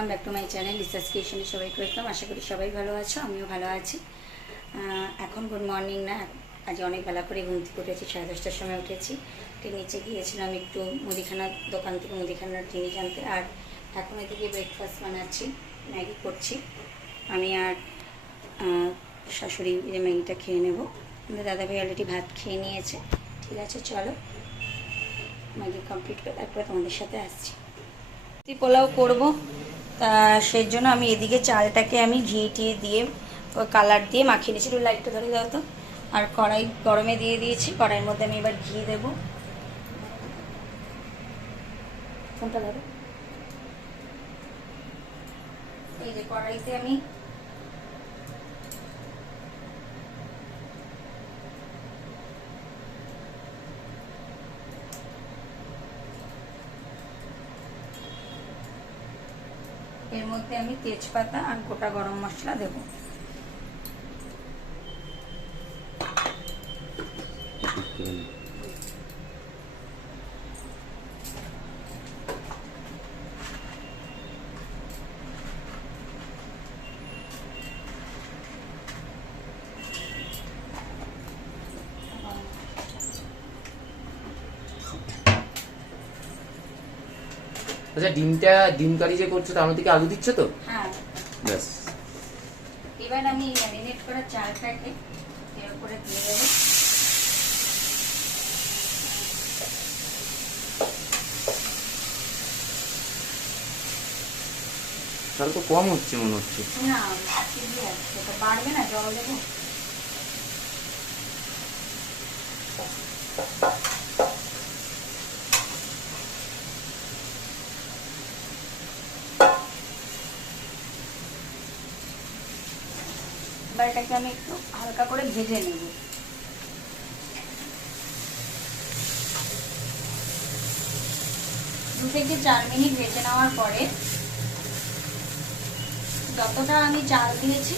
Welcome back to my channel Lisa's ক্রিয়েশনে সবাইকে welcome. আশা করি সবাই ভালো আছো, আমিও ভালো আছি। এখন গুড মর্নিং না, আজ অনেক বেলা করে ঘুম থেকে উঠেছি, 10:30টার সময় উঠেছি। নিচে গিয়েছিলাম একটু মুদিখানার দোকান থেকে মুদিখানার জিনিস আনতে, আর এখন এদিকে ব্রেকফাস্ট বানাচ্ছি, ম্যাগি করছি। আমি আর শাশুড়ি যে ম্যাগিটা খেয়ে নেবো। আমাদের দাদাভাই অলরেডি ভাত খেয়ে নিয়েছে। ঠিক আছে, চলো ম্যাগি কমপ্লিট করে তারপরে তোমাদের সাথে আসছি। পোলাও করব, তা সেই জন্য আমি এদিকে চালটাকে আমি ঘি টিয়ে দিয়ে কালার দিয়ে মাখিয়ে নিয়েছি। একটু লাইটটা ধরে দাও তো। আর কড়াই গরমে দিয়ে দিয়েছি, কড়াইয়ের মধ্যে আমি এবার ঘি দেবো। ফোনটা ধরো। এই যে কড়াইতে আমি এর মধ্যে আমি তেজপাতা আর গোটা গরম মশলা দেব। আচ্ছা, ডিম কারি যে করছো তার মধ্যে কি আলু দিচ্ছ তো? হ্যাঁ, ব্যাস। এবার আমি ম্যারিনেট করা চালটাকে এর উপরে দিয়ে দেবো। তাহলে তো কম হচ্ছে মনে হচ্ছে। না, ঠিকই আছে, তো বাড়বে না, জল দেবো। এবার এটাকে আমি একটু হালকা করে ভেজে নেব। 2 থেকে 4 মিনিট ভেজে নেওয়ার পরে যতটা আমি চাল দিয়েছি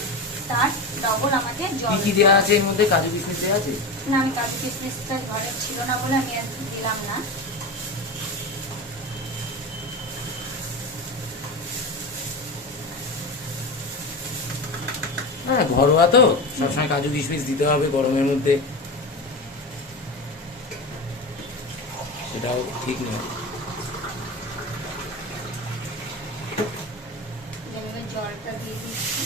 তার ডবল আমাকে জল কি দেওয়া আছে এর মধ্যে? কাজু কিশমিশ দেওয়া আছে? না, আমি কাজু কিশমিশটা ঘরে ছিল না বলে আমি আর দিলাম না। হ্যাঁ, ঘরোয়া তো, সবসময় কাজু কিশমিশ দিতে হবে গরমের মধ্যে, সেটাও ঠিক নয়। জলটা দিয়ে দিচ্ছি।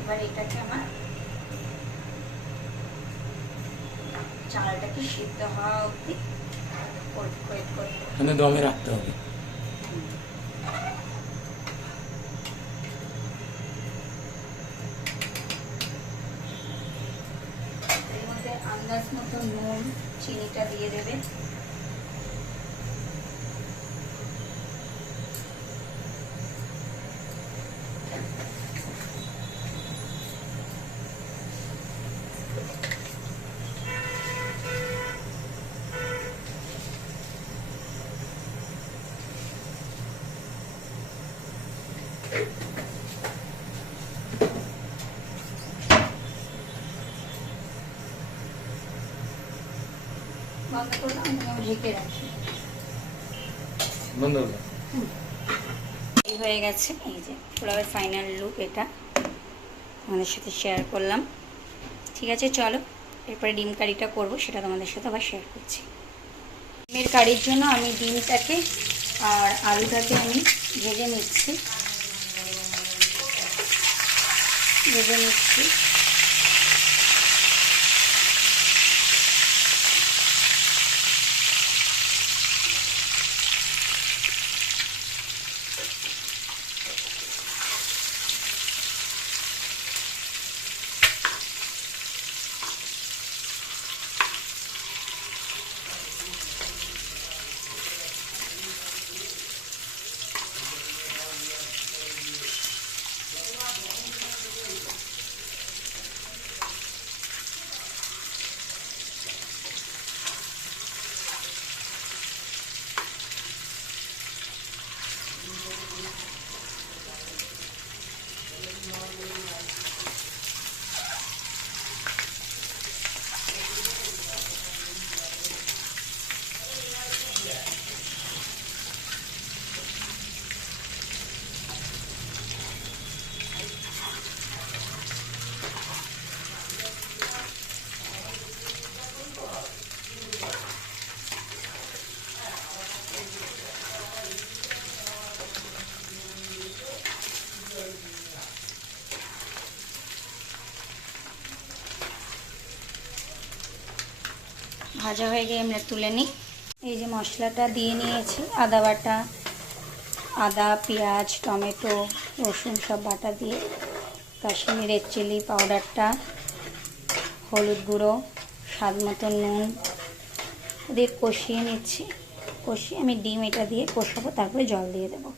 এবার এটাকে আমার চালটাকে সিদ্ধ হওয়া অবধি ওয়েট করতে হবে, মানে দমে রাখতে হবে। এর মধ্যে আন্দাজ মতো নুন চিনিটা দিয়ে দেবে। বন্ধ করলাম, আমি ঢেকে রাখি। বন্ধ হবে। এই হয়ে গেছে। এই যে পোলাওয়ের ফাইনাল লুক, এটা তোমাদের সাথে শেয়ার করলাম। ঠিক আছে, চলো এরপরে ডিম কারিটা করব, সেটা তোমাদের সাথে আবার শেয়ার করছি। ডিমের কারির জন্য আমি ডিমটাকে আর আলুটাকে আমি ভেজে নিচ্ছি। ভাজা হয়ে গিয়ে আমরা তুলে নিই। এই যে মশলাটা দিয়ে নিয়েছি, আদা বাটা, আদা, পেঁয়াজ, টমেটো, রসুন সব বাটা দিয়ে, কাশ্মীরি রেড চিলি পাউডারটা, হলুদ গুঁড়ো, স্বাদ মতো নুন দিয়ে কষিয়ে নিচ্ছি। কষিয়ে আমি ডিম এটা দিয়ে কষাবো, তারপরে জল দিয়ে দেবো।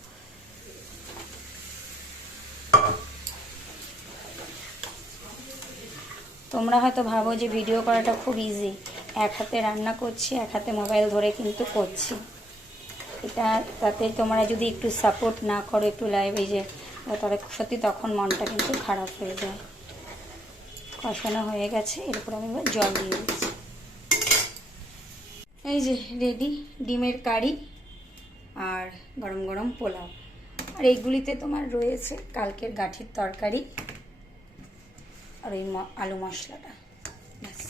তোমরা হয়তো ভাবো যে ভিডিও করাটা খুব ইজি, এক হাতে রান্না করছি, এক হাতে মোবাইল ধরে কিন্তু করছি। এটা তাতে তোমরা যদি একটু সাপোর্ট না করো, একটু লাইভে যে তাহলে সত্যি তখন মনটা কিন্তু খারাপ হয়ে যায়। কষানো হয়ে গেছে, এরপর আমি এবার জল দিয়ে দিচ্ছি। এই যে রেডি ডিমের কারি আর গরম গরম পোলাও। আর এইগুলিতে তোমার রয়েছে কালকের গাঠির তরকারি আর ওই আলু মশলাটা। ব্যাস,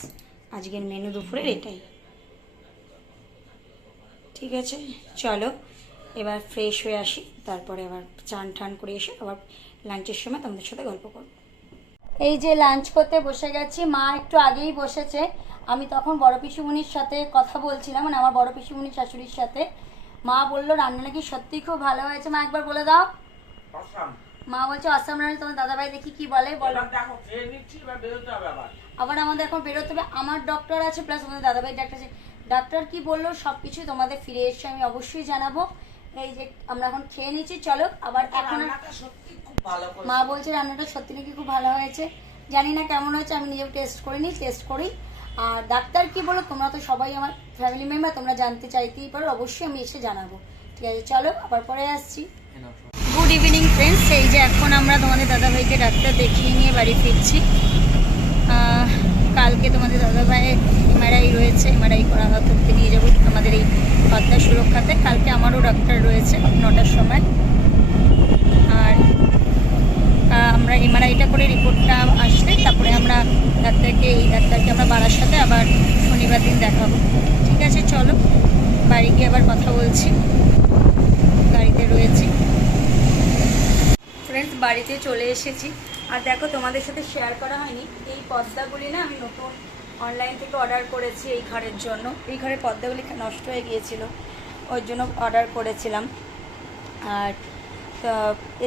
আজকের মেনু দুপুরের এটাই। ঠিক আছে, চলো এবার ফ্রেশ হয়ে আসি, তারপরে আবার চান টান করে এসে আবার লাঞ্চের সময় তোমাদের সাথে গল্প করব। এই যে লাঞ্চ করতে বসে গেছি, মা একটু আগেই বসেছে। আমি তখন বড় পিসিমণির সাথে কথা বলছিলাম, মানে আমার বড় পিসিমণির শাশুড়ির সাথে। মা বললো রান্না নাকি সত্যি খুব ভালো হয়েছে। মা একবার বলে দাও। মা বলছে অসাম রান্না। তোমার দাদাভাই দেখি কি বলে, বলো। আবার আমাদের এখন বেরোতে হবে, আমার ডক্টর আছে প্লাস আমাদের দাদাভাই ডাক্তার আছে। ডাক্তার কি বললো সব কিছু তোমাদের ফিরে এসে আমি অবশ্যই জানাবো। এই যে আমরা এখন খেয়ে নিচ্ছি, চলো আবার। এখন মা বলছে রান্নাটা সত্যি নাকি খুব ভালো হয়েছে। জানি না কেমন হয়েছে, আমি নিজেও টেস্ট করিনি, টেস্ট করি। আর ডাক্তার কি বলো, তোমরা তো সবাই আমার ফ্যামিলি মেম্বার, তোমরা জানতে চাইতেই পারো, অবশ্যই আমি এসে জানাবো। ঠিক আছে, চলো আবার পরে আসছি। Good evening friends. এই যে এখন আমরা তোমাদের দাদাভাইকে ডাক্তার দেখিয়ে নিয়ে বাড়ি ফিরছি। কালকে তোমাদের দাদাভাইয়ের এমআরআই রয়েছে, এমআরআই করা করতে নিয়ে যাবো আমাদের এই পদ্মা সুরক্ষাতে। কালকে আমারও ডাক্তার রয়েছে 9টার সময়। আর আমরা এমআরআইটা করে রিপোর্টটা আসলে তারপরে আমরা এই ডাক্তারকে আমরা বারাসাতে আবার শনিবার দিন দেখাবো। ঠিক আছে, চলো বাড়ি গিয়ে আবার কথা বলছি, গাড়িতে রয়েছি। ফ্রেন্ডস, বাড়িতে চলে এসেছি। আর দেখো, তোমাদের সাথে শেয়ার করা হয়নি, এই পর্দাগুলি না আমি নতুন অনলাইন থেকে অর্ডার করেছি এই ঘরের জন্য। এই ঘরের পর্দাগুলি নষ্ট হয়ে গিয়েছিল, ওই জন্য অর্ডার করেছিলাম। আর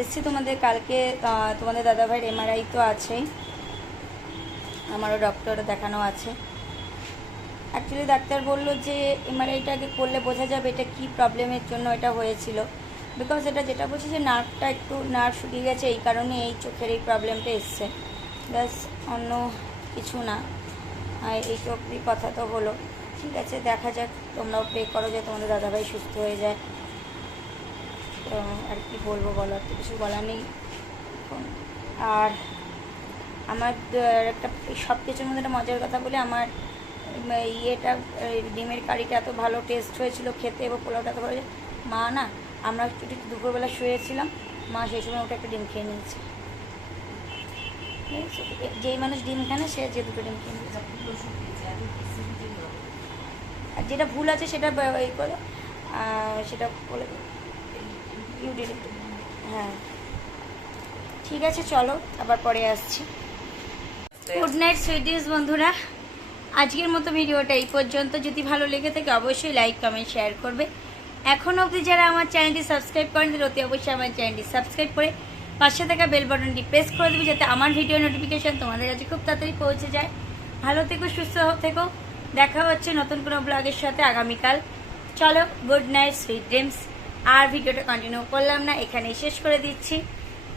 এসছি তোমাদের কালকে। তোমাদের দাদাভাইয়ের এমআরআই তো আছেই, আমারও ডক্টর দেখানো আছে। অ্যাকচুয়ালি ডাক্তার বললো যে এমআরআইটা আগে করলে বোঝা যাবে এটা কী প্রবলেমের জন্য এটা হয়েছিল। বিকজ যেটা বলছে যে নার্ভ শুকিয়ে গেছে, এই কারণে এই চোখের এই প্রবলেমটা এসছে। ব্যাস, অন্য কিছু না। এই চোখের কথা তো হলো। ঠিক আছে, দেখা যাক। তোমরাও প্রে করো যে তোমাদের দাদাভাই সুস্থ হয়ে যায়। তো আর কি বলবো বলো, আর তো কিছু বলার নেই। আর আমার একটা সব কিছুর মধ্যে একটা মজার কথা বলি, আমার ডিমের কারিটা এত ভালো টেস্ট হয়েছিল খেতে, এবং পোলাওটা এত ভালো। মা না, আমরা একটু দুপুরবেলা শুয়েছিলাম, মা সেই সময় ওটা একটা ডিম খেয়ে নিয়েছে। যেই মানুষ ডিম খায় সে যে দুটো ডিম খেয়ে নিয়েছে। আর যেটা ভুল আছে সেটা এই করো, সেটা বলে দেবো। হ্যাঁ, ঠিক আছে, চলো আবার পরে আসছি। গুড নাইট সুইটিস বন্ধুরা, আজকের মতো ভিডিওটা এই পর্যন্ত। যদি ভালো লেগে থাকে অবশ্যই লাইক, কমেন্ট, শেয়ার করবে। এখন অবধি যারা আমার চ্যানেলটি সাবস্ক্রাইব করেন, অতি অবশ্যই আমার চ্যানেলটি সাবস্ক্রাইব করে পাশে থাকা বেল বাটনটি প্রেস করে দেবে, যাতে আমার ভিডিও নোটিফিকেশান তোমাদের কাছে খুব তাড়াতাড়ি পৌঁছে যায়। ভালো থেকো, সুস্থ থেকো। দেখা হচ্ছে নতুন কোনো ব্লগের সাথে আগামীকাল। চলো, গুড নাইট, সুইট ড্রিমস। আর ভিডিওটা কন্টিনিউ করলাম না, এখানেই শেষ করে দিচ্ছি।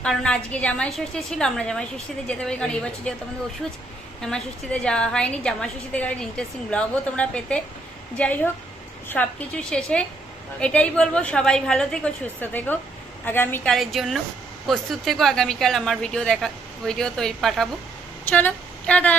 কারণ আজকে জামাই ষষ্ঠী ছিল, আমরা জামাই ষষ্ঠীতে যেতে পারি, কারণ এই বছর যেহেতু আমাদের ওষুধ, জামাই ষষ্ঠীতে যাওয়া হয়নি। জামাই ষষ্ঠীতে গেলে ইন্টারেস্টিং ব্লগও তোমরা পেতে। যাই হোক, সব কিছু শেষে এটাই বলবো, সবাই ভালো থেকো, সুস্থ থেকো। আগামীকালের জন্য প্রস্তুত থেকো। আগামীকাল আমার ভিডিও তৈরি পাঠাবো। চলো, টাটা।